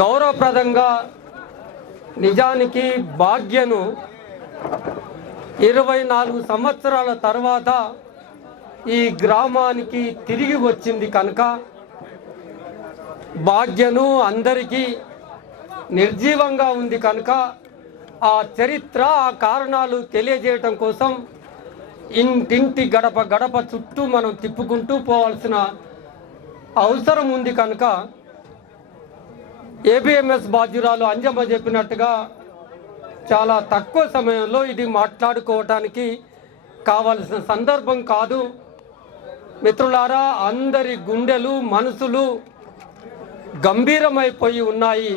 గౌరవప్రదంగా నిజానికి భాగ్యను 24 సంవత్సరాల తర్వాత ఈ గ్రామానికి తిరిగి వచ్చింది కనుక భాగ్యను అందరికీ నిర్జీవంగా ఉంది కనుక ఆ చరిత్ర ఆ కారణాలు తెలియజేయటం కోసం ఇంటింటి గడప గడప చుట్టూ మనం తిప్పుకుంటూ పోవాల్సిన అవసరం ఉంది కనుక ఏబిఎంఎస్ బాధ్యురాలు అంజమ్మ చెప్పినట్టుగా చాలా తక్కువ సమయంలో ఇది మాట్లాడుకోవటానికి కావలసిన సందర్భం కాదు. మిత్రులారా, అందరి గుండెలు మనసులు గంభీరమైపోయి ఉన్నాయి.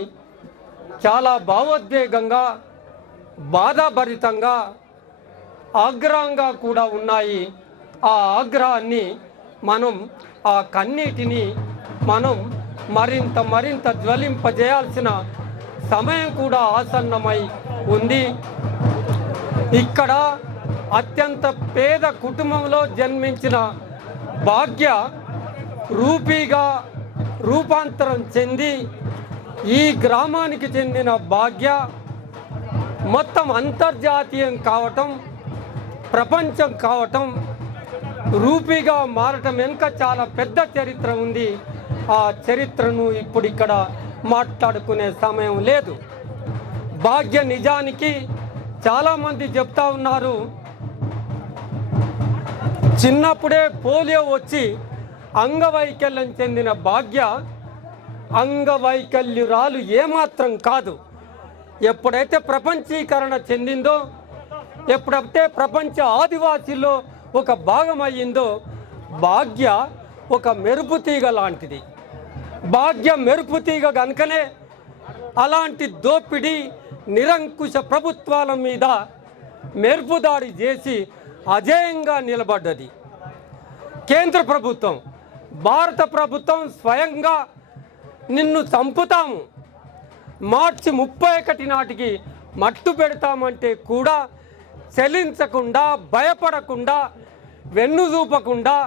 చాలా భావోద్వేగంగా బాధాభరితంగా ఆగ్రహంగా కూడా ఉన్నాయి. ఆ ఆగ్రహాన్ని మనం ఆ కన్నీటిని మనం మరింత జ్వలింపజేయాల్సిన సమయం కూడా ఆసన్నమై ఉంది. ఇక్కడ అత్యంత పేద కుటుంబంలో జన్మించిన భాగ్య రూపీగా రూపాంతరం చెంది ఈ గ్రామానికి చెందిన భాగ్య మొత్తం అంతర్జాతీయం కావటం, ప్రపంచం కావటం, రూపీగా మారటం వెనుక చాలా పెద్ద చరిత్ర ఉంది. ఆ చరిత్రను ఇప్పుడు ఇక్కడ మాట్లాడుకునే సమయం లేదు. భాగ్య నిజానికి చాలామంది చెప్తా ఉన్నారు, చిన్నప్పుడే పోలియో వచ్చి అంగవైకల్యం చెందిన భాగ్య అంగవైకల్యురాలు ఏమాత్రం కాదు. ఎప్పుడైతే ప్రపంచీకరణ చెందిందో, ఎప్పుడైతే ప్రపంచ ఆదివాసీల్లో ఒక భాగం అయ్యిందో భాగ్య ఒక మెరుపు తీగ లాంటిది. భాగ్య మెరుపు తీగ కనుకనే అలాంటి దోపిడీ నిరంకుశ ప్రభుత్వాల మీద మెరుపు దాడి చేసి అజేయంగా నిలబడ్డది. కేంద్ర ప్రభుత్వం, భారత ప్రభుత్వం స్వయంగా నిన్ను చంపుతాము, మార్చి 31 నాటికి మట్టు పెడతామంటే కూడా చెలించకుండా, భయపడకుండా, వెన్ను చూపకుండా,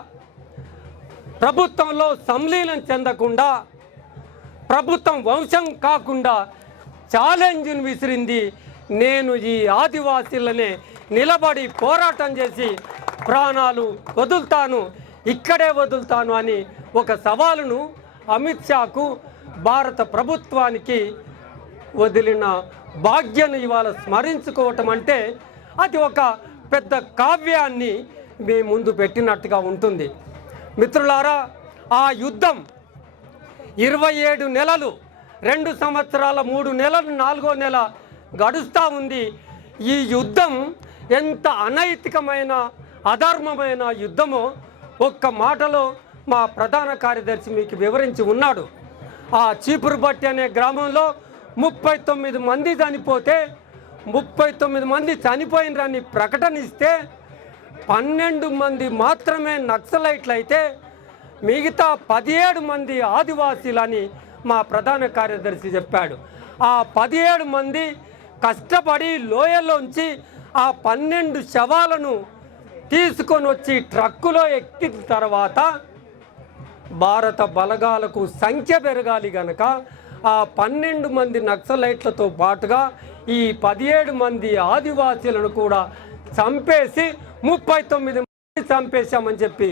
ప్రభుత్వంలో సంలీనం చెందకుండా, ప్రభుత్వం వంశం కాకుండా ఛాలెంజ్ని విసిరింది. నేను ఈ ఆదివాసీలనే నిలబడి పోరాటం చేసి ప్రాణాలు వదులుతాను, ఇక్కడే వదులుతాను అని ఒక సవాలును అమిత్ షాకు, భారత ప్రభుత్వానికి వదిలిన భాగ్యను ఇవాళ స్మరించుకోవటం అంటే అది ఒక పెద్ద కావ్యాన్ని మీ ముందు పెట్టినట్టుగా ఉంటుంది. మిత్రులారా, ఆ యుద్ధం 27 నెలలు, 2 సంవత్సరాల 3 నెలలు, 4వ నెల గడుస్తూ ఉంది. ఈ యుద్ధం ఎంత అనైతికమైన, అధర్మమైన యుద్ధమో ఒక్క మాటలో మా ప్రధాన కార్యదర్శి మీకు వివరించి ఉన్నాడు. ఆ చీపురుబట్టి అనే గ్రామంలో 39 మంది చనిపోతే, 39 మంది చనిపోయినరని ప్రకటనిస్తే 12 మంది మాత్రమే నక్సలైట్లు అయితే మిగతా 17 మంది ఆదివాసీలని మా ప్రధాన కార్యదర్శి చెప్పాడు. ఆ 17 మంది కష్టపడి లోయలోంచి ఆ 12 శవాలను తీసుకొని వచ్చి ట్రక్కులో ఎక్కిన తర్వాత భారత బలగాలకు సంఖ్య పెరగాలి గనక ఆ 12 మంది నక్సలైట్లతో పాటుగా ఈ 17 మంది ఆదివాసీలను కూడా చంపేసి 39 మంది చంపేశామని చెప్పి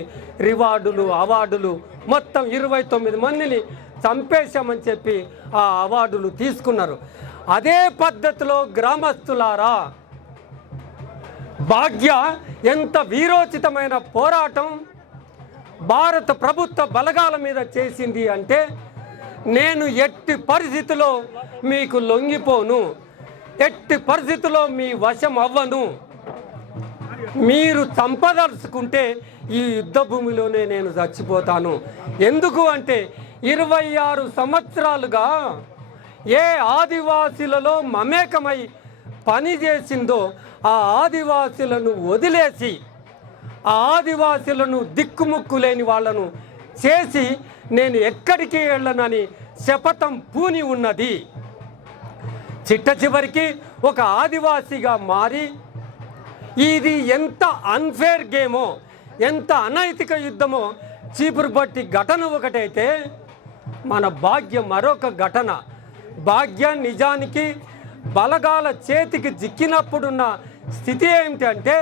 రివార్డులు, అవార్డులు మొత్తం 29 మందిని చంపేశామని చెప్పి ఆ అవార్డులు తీసుకున్నారు. అదే పద్ధతిలో గ్రామస్తులారా, భాగ్య ఎంత వీరోచితమైన పోరాటం భారత ప్రభుత్వ బలగాల మీద చేసింది అంటే, నేను ఎట్టి పరిస్థితిలో మీకు లొంగిపోను, ఎట్టి పరిస్థితిలో మీ వశం అవ్వను, మీరు చంపదలుచుకుంటే ఈ యుద్ధ భూమిలోనే నేను చచ్చిపోతాను. ఎందుకు అంటే 26 సంవత్సరాలుగా ఏ ఆదివాసీలలో మమేకమై పనిచేసిందో ఆ ఆదివాసీలను వదిలేసి, ఆ ఆదివాసీలను దిక్కుముక్కు లేని వాళ్ళను చేసి నేను ఎక్కడికి వెళ్ళనని శపథం పూని ఉన్నది. చిట్ట చివరికి ఒక ఆదివాసీగా మారి, ఇది ఎంత అన్ఫేర్ గేమో, ఎంత అనైతిక యుద్ధమో చీపురుబట్టి ఘటన ఒకటైతే, మన భాగ్యం మరొక ఘటన. భాగ్య నిజానికి బలగాల చేతికి చిక్కినప్పుడున్న స్థితి ఏమిటంటే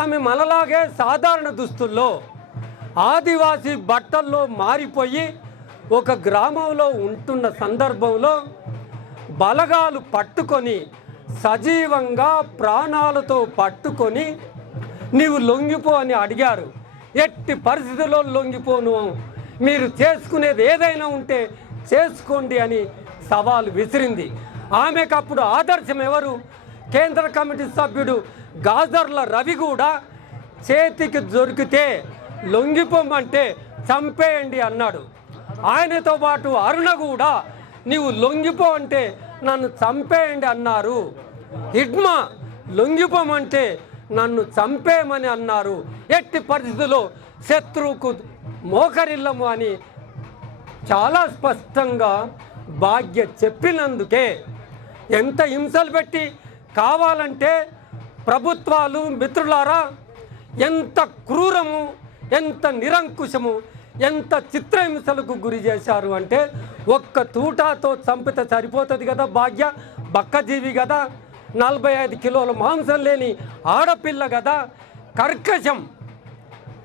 ఆమె మనలాగే సాధారణ దుస్తుల్లో ఆదివాసీ బట్టల్లో మారిపోయి ఒక గ్రామంలో ఉంటున్న సందర్భంలో బలగాలు పట్టుకొని సజీవంగా ప్రాణాలతో పట్టుకొని నీవు లొంగిపో అని అడిగారు. ఎట్టి పరిస్థితుల్లో లొంగిపోను, మీరు చేసుకునేది ఏదైనా ఉంటే చేసుకోండి అని సవాలు విసిరింది. ఆమెకప్పుడు ఆదర్శం ఎవరు? కేంద్ర కమిటీ సభ్యుడు గాజర్ల రవి కూడా చేతికి దొరికితే లొంగిపోమంటే చంపేయండి అన్నాడు. ఆయనతో పాటు అరుణ కూడా నీవు లొంగిపో అంటే నన్ను చంపేయండి అన్నారు. హిడ్మా లొంగిపోమంటే నన్ను చంపేయమని అన్నారు. ఎట్టి పరిస్థితుల్లో శత్రువుకు మోకరిల్లము అని చాలా స్పష్టంగా భాగ్య చెప్పినందుకే ఎంత హింసలు పెట్టి కావాలంటే ప్రభుత్వాలు మిత్రులారా ఎంత క్రూరము, ఎంత నిరంకుశము, ఎంత చిత్రహింసలకు గురి చేశారు అంటే ఒక్క తూటాతో చంపితే సరిపోతుంది కదా. భాగ్య బక్కజీవి కదా, 45 కిలోల మాంసం లేని ఆడపిల్ల కదా. కర్కశం,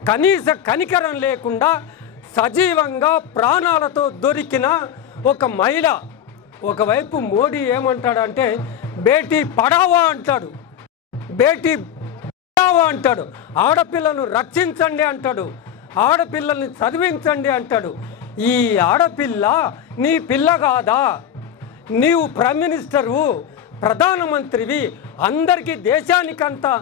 కనీస కనికరం లేకుండా సజీవంగా ప్రాణాలతో దొరికిన ఒక మహిళ. ఒకవైపు మోడీ ఏమంటాడంటే బేటీ పడావా అంటాడు, బేటీ బచావో అంటాడు, ఆడపిల్లను రక్షించండి అంటాడు, ఆడపిల్లల్ని చదివించండి అంటాడు. ఈ ఆడపిల్ల నీ పిల్ల కాదా? నీవు ప్రైమ్ మినిస్టరు, ప్రధానమంత్రివి, అందరికీ దేశానికంతా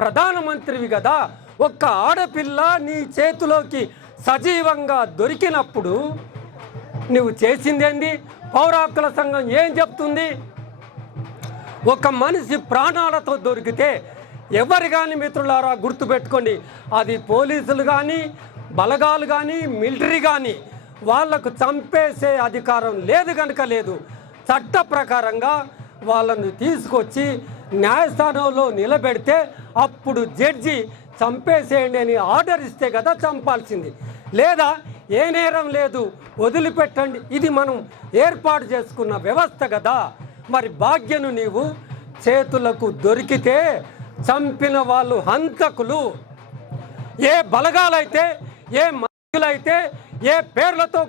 ప్రధానమంత్రివి కదా. ఒక్క ఆడపిల్ల నీ చేతిలోకి సజీవంగా దొరికినప్పుడు నువ్వు చేసిందేంది? పౌర హక్కుల సంఘం ఏం చెప్తుంది? ఒక మనిషి ప్రాణాలతో దొరికితే ఎవరు కానీ మిత్రులారా గుర్తుపెట్టుకోండి, అది పోలీసులు కానీ బలగాలు కానీ మిలిటరీ కానీ వాళ్లకు చంపేసే అధికారం లేదు కనుక లేదు. చట్ట ప్రకారంగా వాళ్ళను తీసుకొచ్చి న్యాయస్థానంలో నిలబెడితే అప్పుడు జడ్జి చంపేసేయండి అని ఆర్డర్ ఇస్తే కదా చంపాల్సింది. లేదా ఏ నేరం లేదు వదిలిపెట్టండి, ఇది మనం ఏర్పాటు చేసుకున్న వ్యవస్థ కదా. మరి భాగ్యను నీవు చేతులకు దొరికితే చంపిన వాళ్ళు హంతకులు. ఏ బలగాలైతే, ఏ మనుషులైతే, ఏ పేర్లతో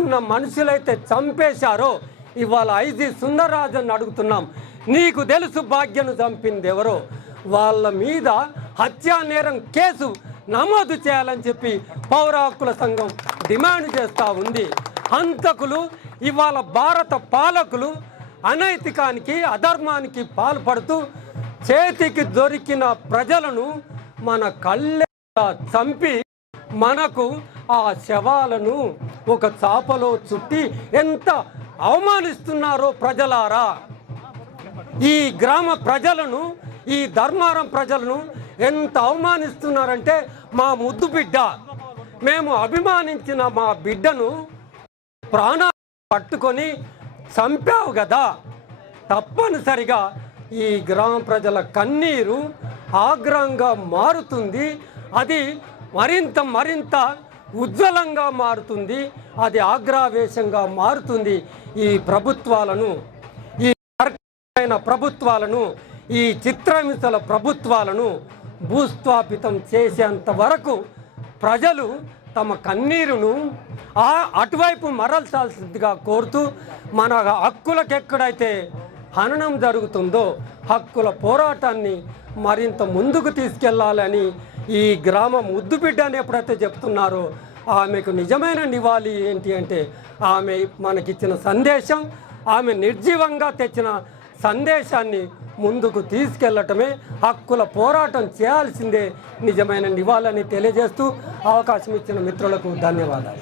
ఉన్న మనుషులైతే చంపేశారో ఇవాళ ఐజీ సుందరరాజన్ అడుగుతున్నాం, నీకు తెలుసు భాగ్యను చంపింది ఎవరో? వాళ్ళ మీద హత్యా నేరం కేసు నమోదు చేయాలని చెప్పి పౌర హక్కుల సంఘం డిమాండ్ చేస్తూ ఉంది. హంతకులు ఇవాళ భారత పాలకులు అనైతికానికి, అధర్మానికి పాల్పడుతూ చేతికి దొరికిన ప్రజలను మన కళ్ళ చంపి మనకు ఆ శవాలను ఒక చాపలో చుట్టి ఎంత అవమానిస్తున్నారో ప్రజలారా. ఈ గ్రామ ప్రజలను, ఈ ధర్మారం ప్రజలను ఎంత అవమానిస్తున్నారంటే మా ముద్దు బిడ్డ, మేము అభిమానించిన మా బిడ్డను ప్రాణాలు పట్టుకొని చంపావు కదా. తప్పనిసరిగా ఈ గ్రామ ప్రజల కన్నీరు ఆగ్రహంగా మారుతుంది. అది మరింత ఉజ్వలంగా మారుతుంది. అది ఆగ్రహవేశంగా మారుతుంది. ఈ ప్రభుత్వాలను, ఈ ప్రభుత్వాలను, ఈ చిత్రహింసల ప్రభుత్వాలను భూస్థాపితం చేసేంత వరకు ప్రజలు తమ కన్నీరును అటువైపు మరల్చాల్సిందిగా కోరుతూ, మన హక్కులకు ఎక్కడైతే హననం జరుగుతుందో హక్కుల పోరాటాన్ని మరింత ముందుకు తీసుకెళ్లాలని ఈ గ్రామం ముద్దుబిడ్డ అని ఎప్పుడైతే చెప్తున్నారో ఆమెకు నిజమైన నివాళి ఏంటి అంటే ఆమె మనకిచ్చిన సందేశం, ఆమె నిర్జీవంగా తెచ్చిన సందేశాన్ని ముందుకు తీసుకెళ్లటమే. హక్కుల పోరాటం చేయాల్సిందే నిజమైన నివాళని తెలియజేస్తూ అవకాశం ఇచ్చిన మిత్రులకు ధన్యవాదాలు.